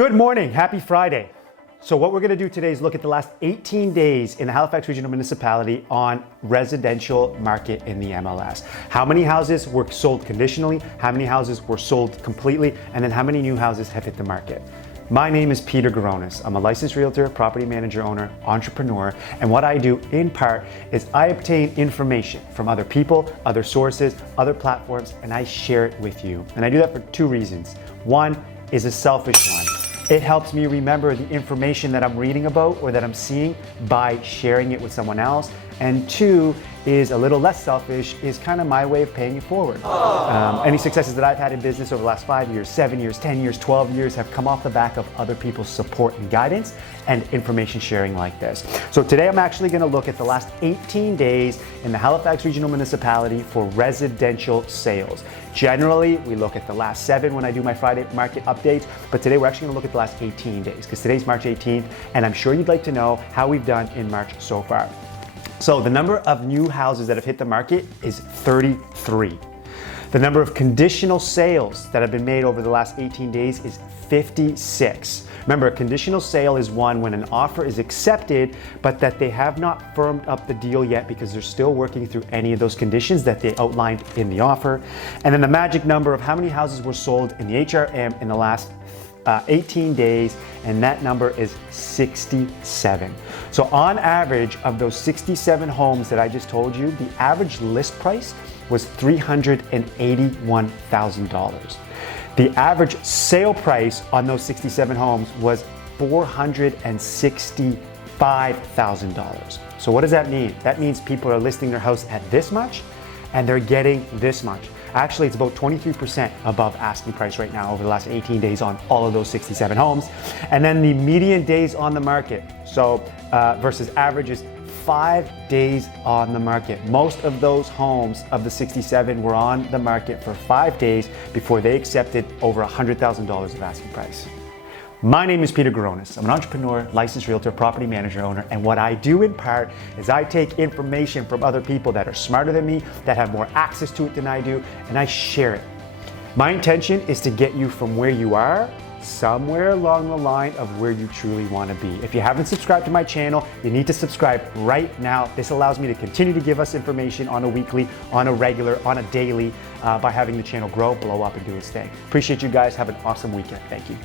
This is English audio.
Good morning, happy Friday. So what we're gonna do today is look at the last 18 days in the Halifax Regional Municipality on residential market in the MLS. How many houses were sold conditionally, how many houses were sold completely, and then how many new houses have hit the market. My name is Peter Garonis. I'm a licensed realtor, property manager, owner, entrepreneur, and what I do in part is I obtain information from other people, other sources, other platforms, and I share it with you. And I do that for two reasons. One is a selfish one. It helps me remember the information that I'm reading about or that I'm seeing by sharing it with someone else. And two is a little less selfish, is kind of my way of paying it forward. Any successes that I've had in business over the last 5 years, 7 years, 10 years, 12 years have come off the back of other people's support and guidance and information sharing like this. So today I'm actually going to look at the last 18 days in the Halifax Regional Municipality for residential sales. Generally, we look at the last 7 when I do my Friday market updates, but today we're actually going to look at the last 18 days because today's March 18th, and I'm sure you'd like to know how we've done in March so far. So the number of new houses that have hit the market is 33. The number of conditional sales that have been made over the last 18 days is 56. Remember, a conditional sale is one when an offer is accepted, but that they have not firmed up the deal yet because they're still working through any of those conditions that they outlined in the offer. And then the magic number of how many houses were sold in the HRM in the last 18 days, and that number is 67. So on average of those 67 homes that I just told you, the average list price was $381,000. The average sale price on those 67 homes was $465,000. So what does that mean? That means people are listing their house at this much and they're getting this much. Actually, it's about 23% above asking price right now over the last 18 days on all of those 67 homes. And then the median days on the market, so versus average is 5 days on the market. Most of those homes of the 67 were on the market for 5 days before they accepted over $100,000 of asking price. My name is Peter Garonis. I'm an entrepreneur, licensed realtor, property manager, owner, and what I do in part is I take information from other people that are smarter than me, that have more access to it than I do, and I share it. My intention is to get you from where you are somewhere along the line of where you truly want to be. If you haven't subscribed to my channel, you need to subscribe right now. This allows me to continue to give us information on a weekly, on a regular, on a daily, by having the channel grow, blow up, and do its thing. Appreciate you guys. Have an awesome weekend. Thank you.